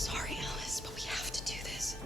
sorry, Alice, but we have to do this.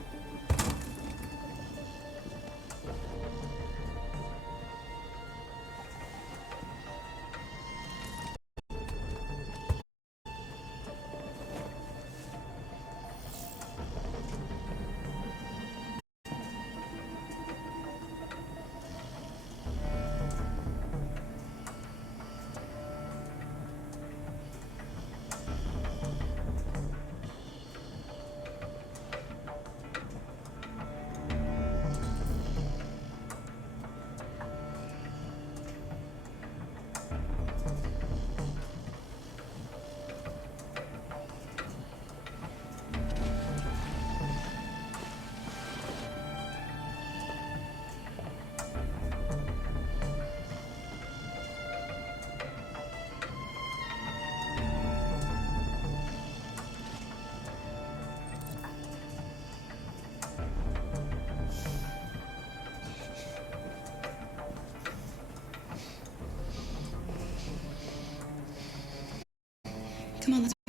Come on, let's go.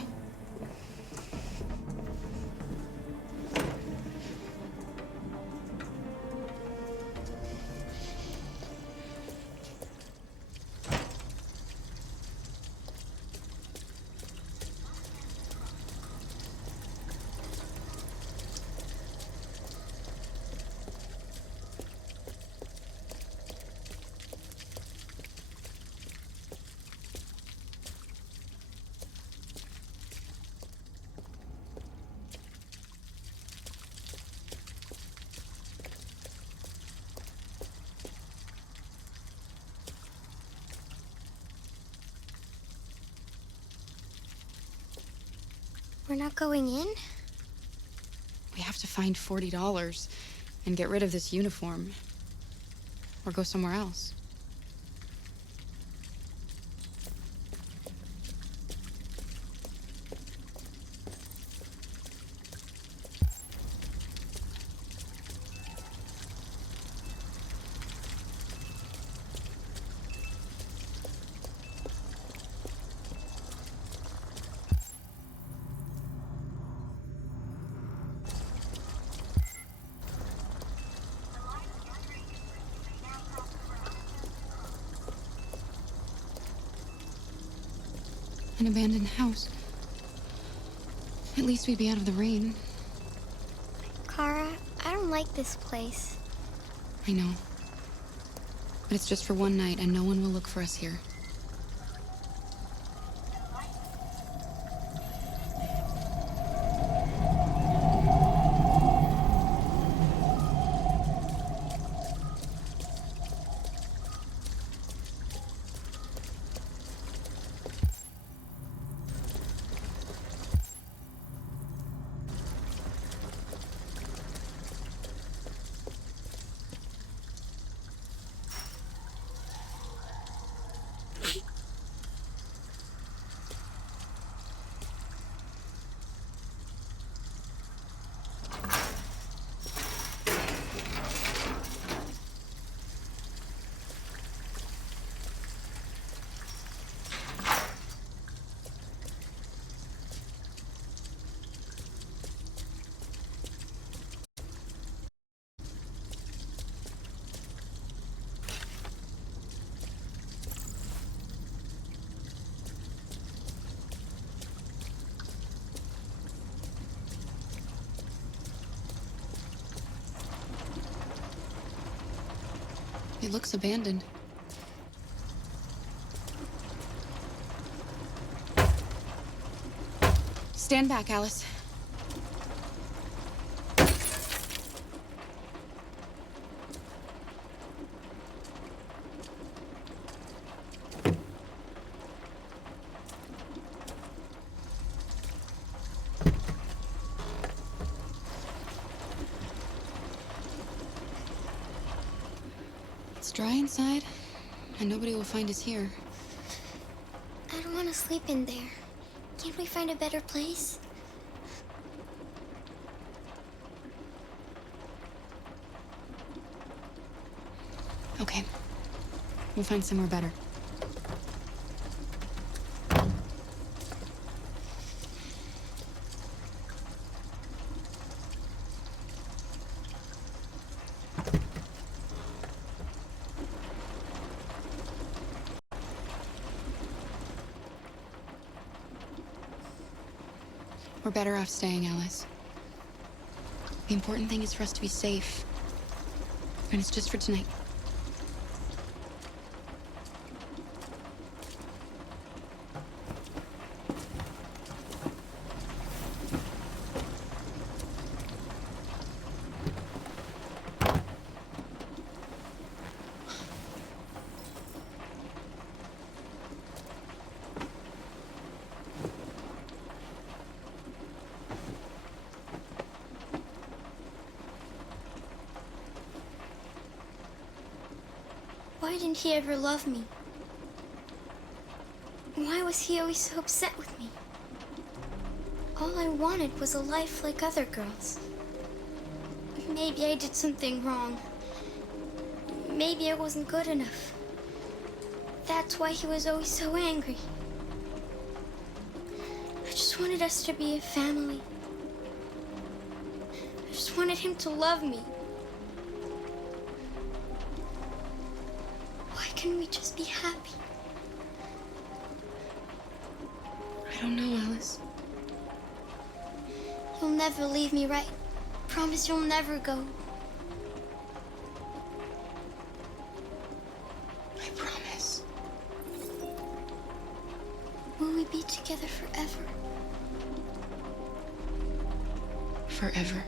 We're not going in? We have to find $40 and get rid of this uniform. Or go somewhere else. An abandoned house. At least we'd be out of the rain. Kara, I don't like this place. I know. But it's just for one night, and no one will look for us here. It looks abandoned. Stand back, Alice. It's dry inside, and nobody will find us here. I don't want to sleep in there. Can't we find a better place? Okay. We'll find somewhere better. We're better off staying, Alice. The important thing is for us to be safe. And it's just for tonight. Why didn't he ever love me? Why was he always so upset with me? All I wanted was a life like other girls. Maybe I did something wrong. Maybe I wasn't good enough. That's why he was always so angry. I just wanted us to be a family. I just wanted him to love me. Why can't we just be happy? I don't know, Alice. You'll never leave me, right? Promise you'll never go. I promise. Will we be together forever? Forever.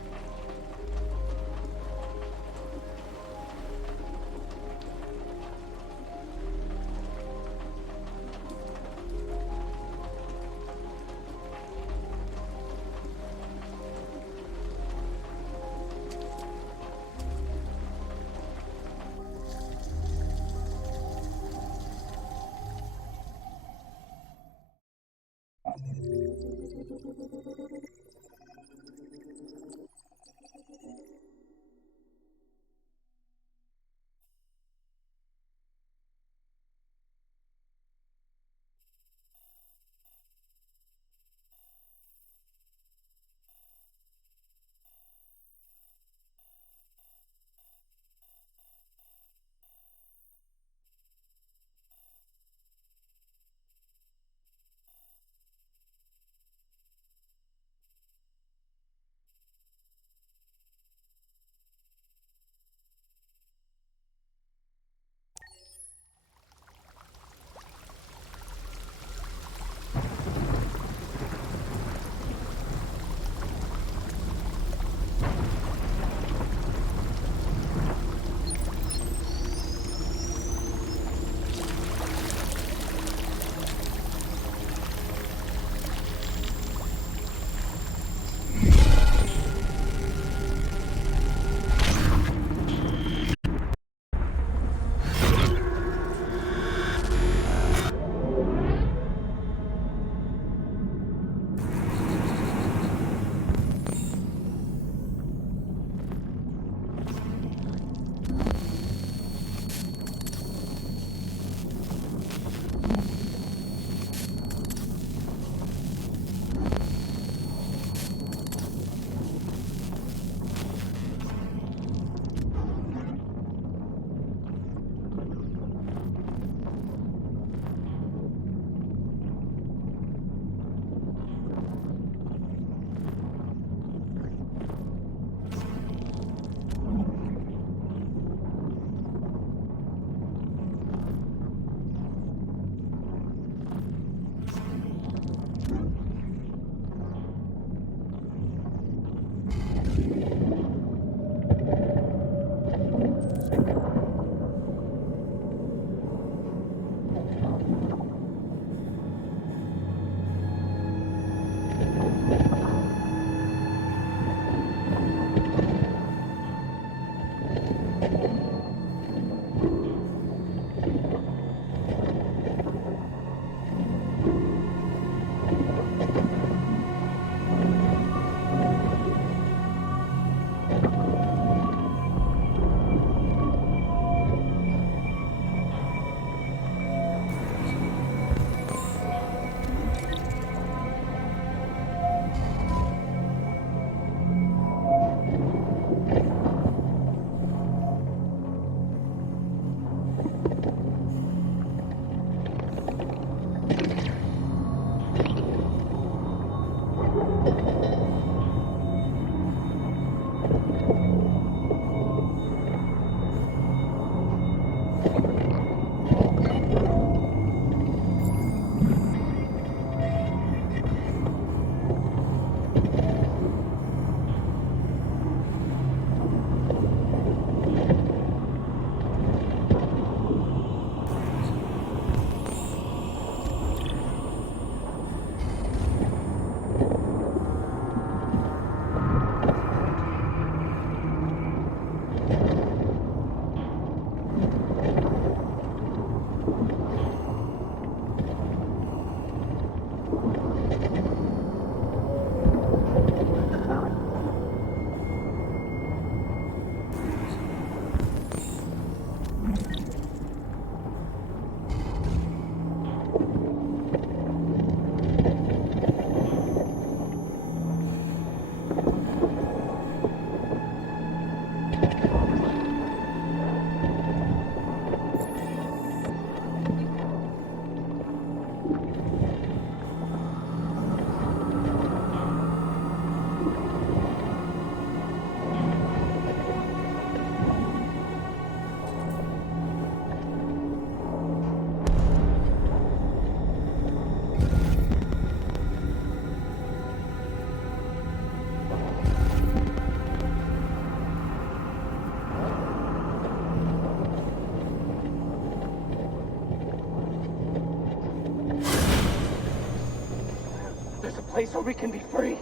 place where we can be free.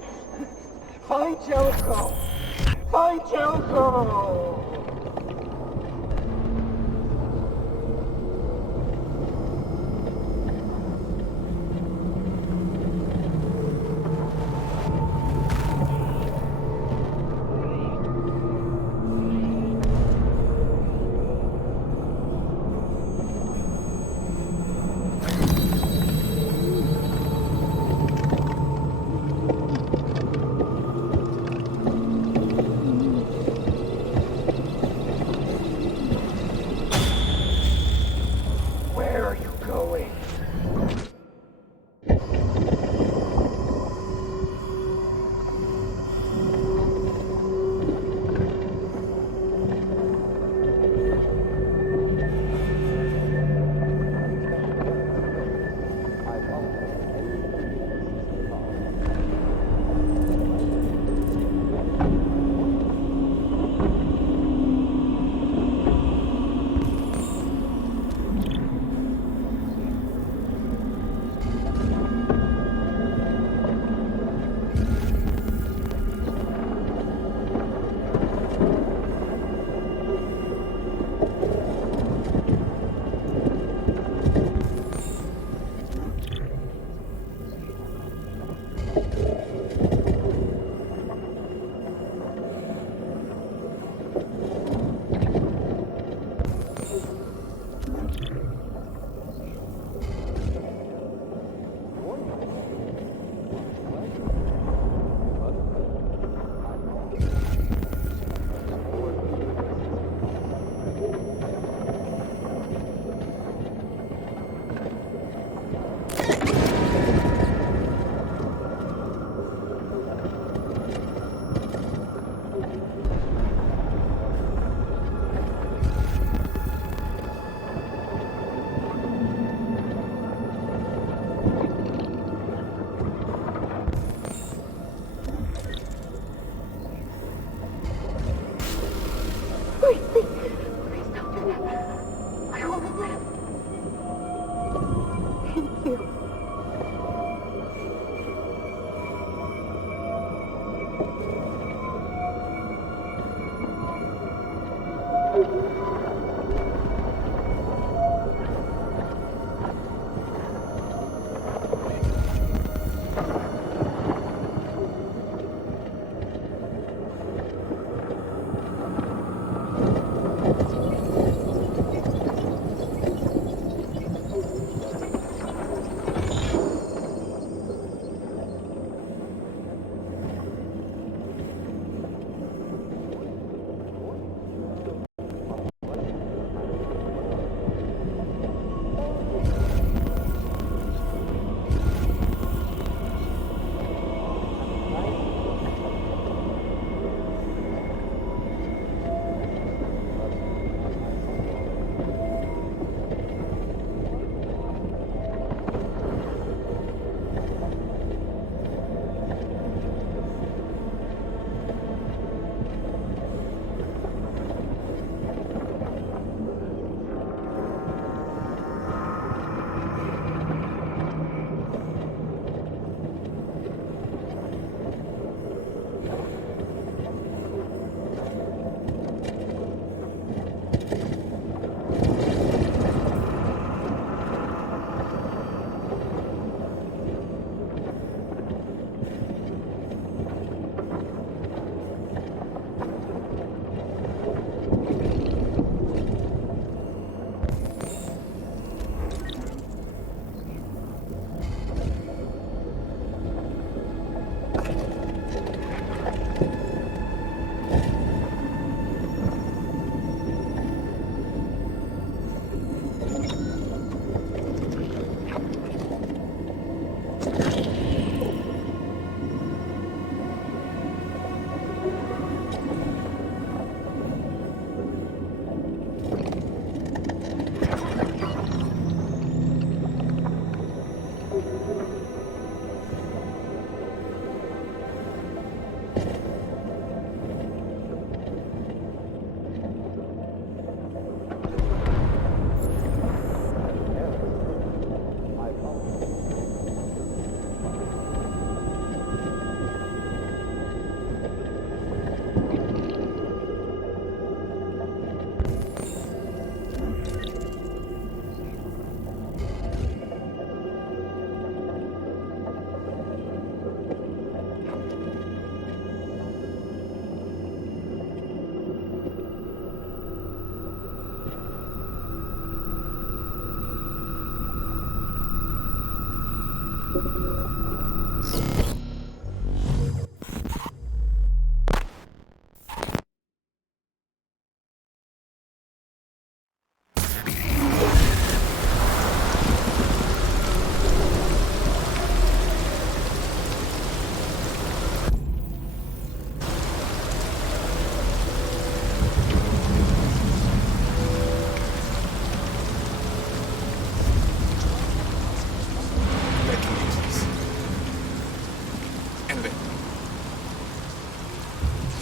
Find Jericho! Find Jericho! Where are you going?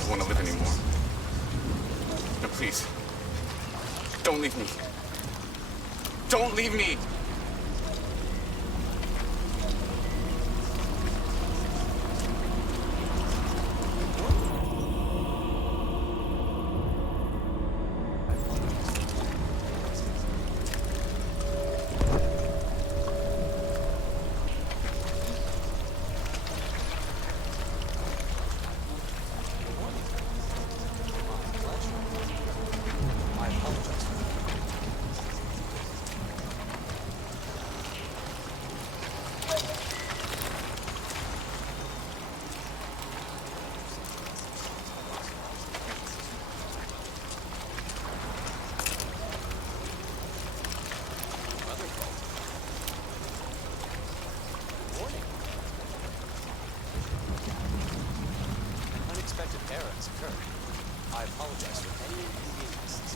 don't want to live anymore. No, please. Don't leave me. Don't leave me! Unexpected error has occurred. I apologize for any inconvenience.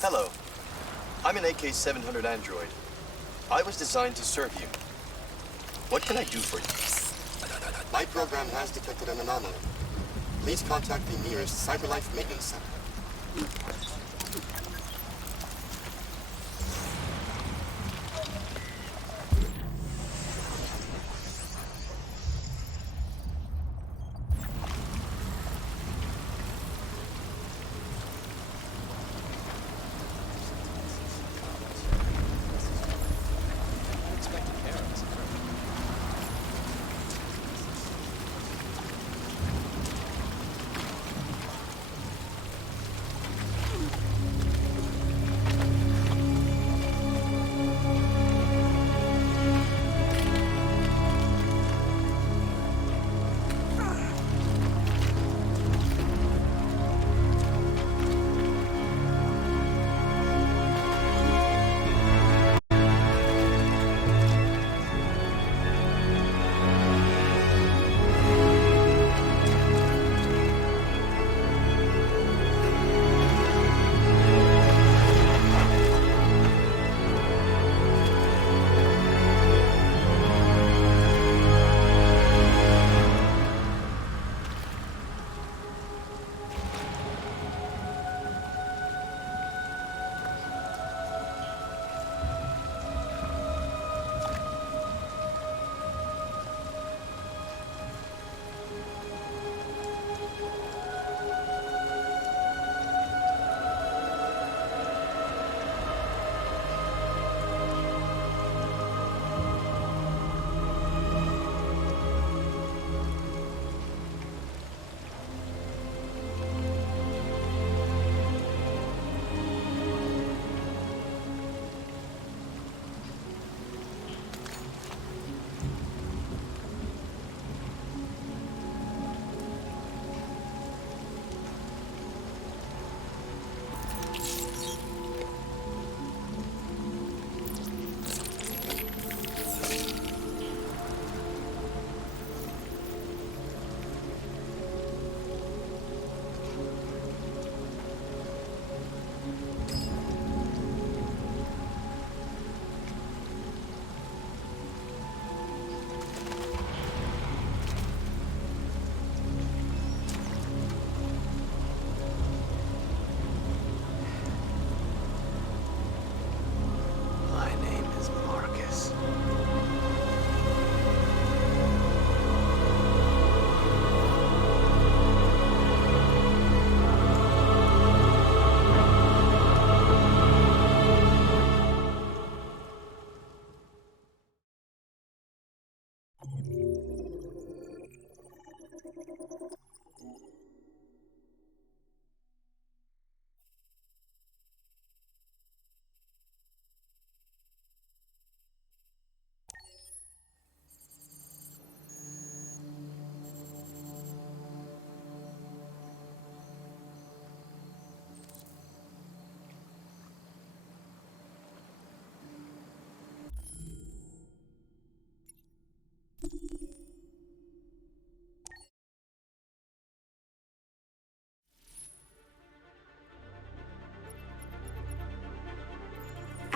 Hello. I'm an AK-700 android. I was designed to serve you. What can I do for you? My program has detected an anomaly. Please contact the nearest CyberLife Maintenance Center. Unexpected error has occurred.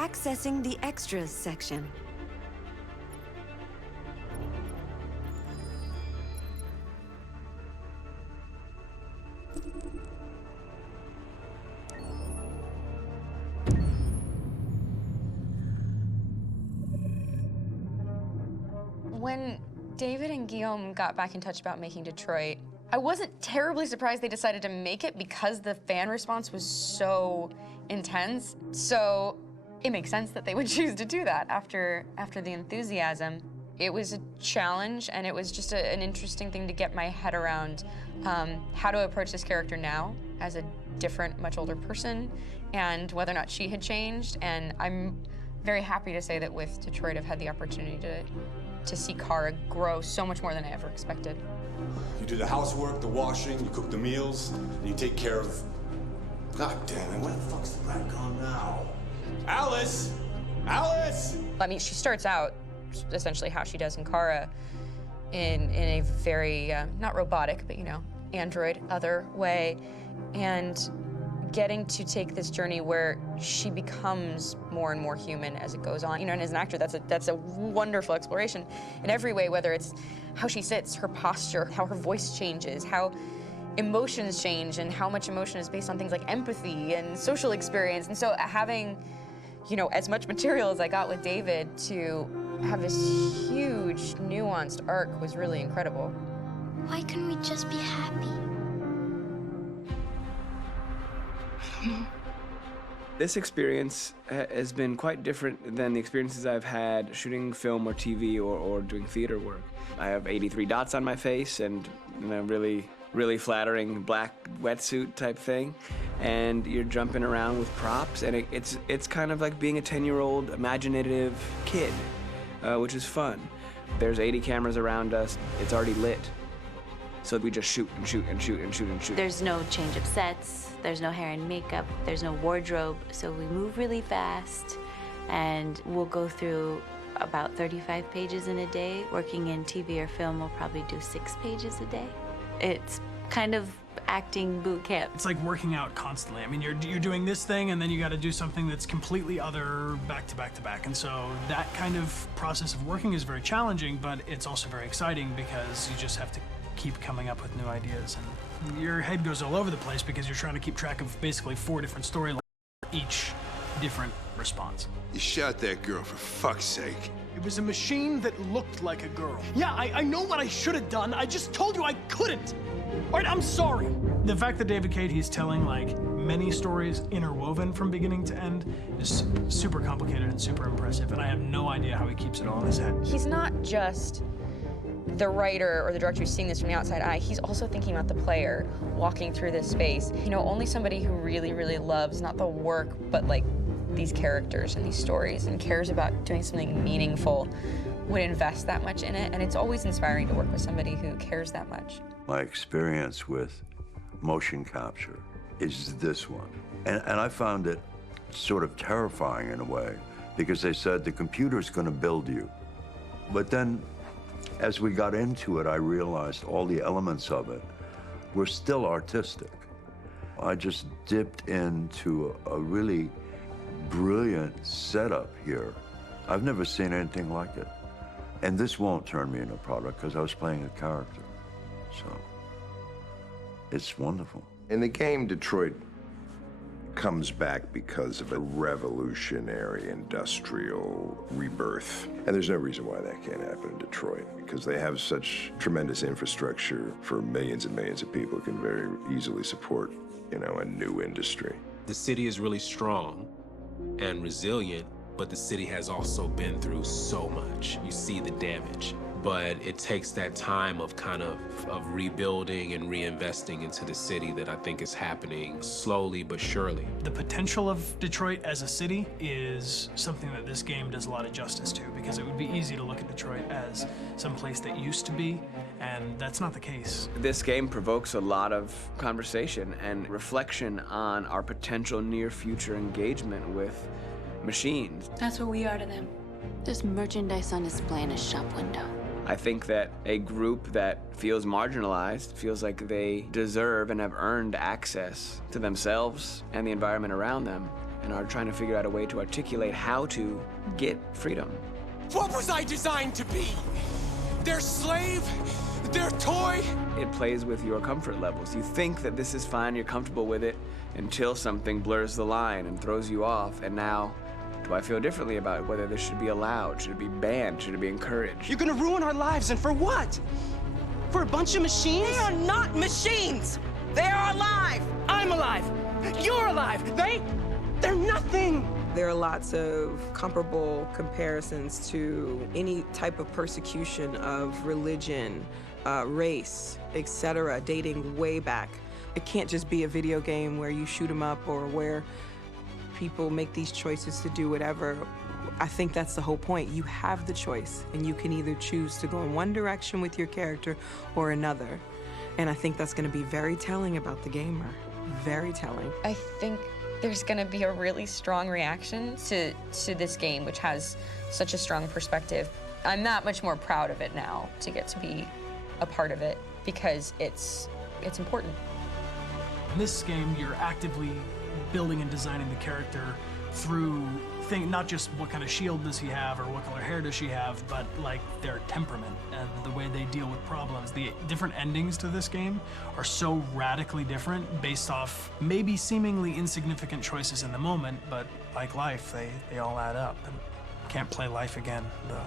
Accessing the extras section. When David and Guillaume got back in touch about making Detroit, I wasn't terribly surprised they decided to make it because the fan response was so intense. So it makes sense that they would choose to do that after the enthusiasm. It was a challenge, and it was just an interesting thing to get my head around how to approach this character now as a different, much older person, and whether or not she had changed. And I'm very happy to say that with Detroit, I've had the opportunity to see Kara grow so much more than I ever expected. You do the housework, the washing, you cook the meals, and you take care of... God damn it, where the fuck's the rat gone now? Alice! Alice! I mean, she starts out essentially how she does in Kara in a very, not robotic, but, you know, android, other way, and getting to take this journey where she becomes more and more human as it goes on. You know, and as an actor, that's a wonderful exploration in every way, whether it's how she sits, her posture, how her voice changes, how emotions change, and how much emotion is based on things like empathy and social experience. And so having, you know, as much material as I got with David to have this huge, nuanced arc was really incredible. Why couldn't we just be happy? This experience has been quite different than the experiences I've had shooting film or TV or doing theater work. I have 83 dots on my face and a really flattering black wetsuit type thing, and you're jumping around with props, and it's kind of like being a 10-year-old imaginative kid, which is fun. There's 80 cameras around us. It's already lit. So we just shoot and shoot and shoot and shoot and shoot. There's no change of sets, there's no hair and makeup, there's no wardrobe, so we move really fast, and we'll go through about 35 pages in a day. Working in TV or film, we'll probably do 6 pages a day. It's kind of acting boot camp. It's like working out constantly. I mean, you're doing this thing, and then you got to do something that's completely other back to back to back. And so that kind of process of working is very challenging, but it's also very exciting because you just have to keep coming up with new ideas, and your head goes all over the place because you're trying to keep track of basically 4 different storylines, each different response. You shot that girl, for fuck's sake. It was a machine that looked like a girl. Yeah, I know what I should have done. I just told you I couldn't. All right, I'm sorry. The fact that David Cade, he's telling like many stories interwoven from beginning to end is super complicated and super impressive, and I have no idea how he keeps it all in his head. He's not just the writer or the director who's seeing this from the outside eye, he's also thinking about the player walking through this space. You know, only somebody who really, really loves not the work, but like these characters and these stories and cares about doing something meaningful would invest that much in it. And it's always inspiring to work with somebody who cares that much. My experience with motion capture is this one. And I found it sort of terrifying in a way, because they said the computer's going to build you. But then as we got into it, I realized all the elements of it were still artistic. I just dipped into a really brilliant setup here. I've never seen anything like it. And this won't turn me into a product because I was playing a character. So it's wonderful. In the game, Detroit comes back because of a revolutionary industrial rebirth. And there's no reason why that can't happen in Detroit, because they have such tremendous infrastructure for millions and millions of people who can very easily support, you know, a new industry. The city is really strong and resilient, but the city has also been through so much. You see the damage. But it takes that time of kind of rebuilding and reinvesting into the city that I think is happening slowly but surely. The potential of Detroit as a city is something that this game does a lot of justice to, because it would be easy to look at Detroit as some place that used to be, and that's not the case. This game provokes a lot of conversation and reflection on our potential near future engagement with machines. That's what we are to them. There's merchandise on display in a shop window. I think that a group that feels marginalized, feels like they deserve and have earned access to themselves and the environment around them, and are trying to figure out a way to articulate how to get freedom. What was I designed to be? Their slave? Their toy? It plays with your comfort levels. You think that this is fine, you're comfortable with it, until something blurs the line and throws you off, and now, do I feel differently about whether this should be allowed? Should it be banned? Should it be encouraged? You're gonna ruin our lives, and for what? For a bunch of machines? They are not machines! They are alive! I'm alive! You're alive! They're nothing! There are lots of comparable comparisons to any type of persecution of religion, race, etc., dating way back. It can't just be a video game where you shoot 'em up or where people make these choices to do whatever. I think that's the whole point. You have the choice, and you can either choose to go in one direction with your character or another. And I think that's going to be very telling about the gamer. Very telling. I think there's going to be a really strong reaction to this game, which has such a strong perspective. I'm that much more proud of it now to get to be a part of it because it's important. In this game, you're actively building and designing the character through not just what kind of shield does he have or what color hair does she have, but like their temperament and the way they deal with problems. The different endings to this game are so radically different based off maybe seemingly insignificant choices in the moment, but like life, they all add up. And can't play life again, though.